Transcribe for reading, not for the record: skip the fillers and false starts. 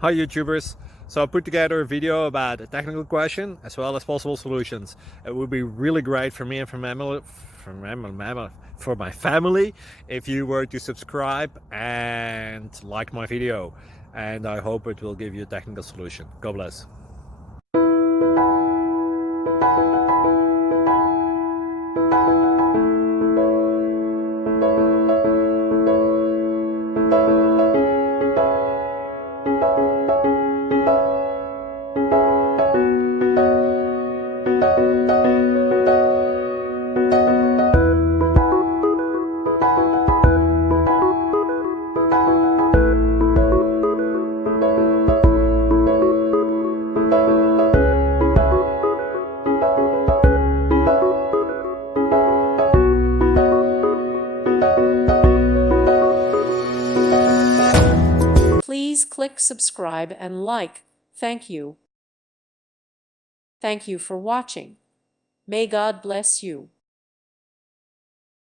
Hi YouTubers! So I put together a video about a technical question as well as possible solutions. It would be really great for me and for my family if you were to subscribe and like my video, and I hope it will give you a technical solution. God bless. Please click subscribe and like. Thank you. Thank you for watching. May God bless you.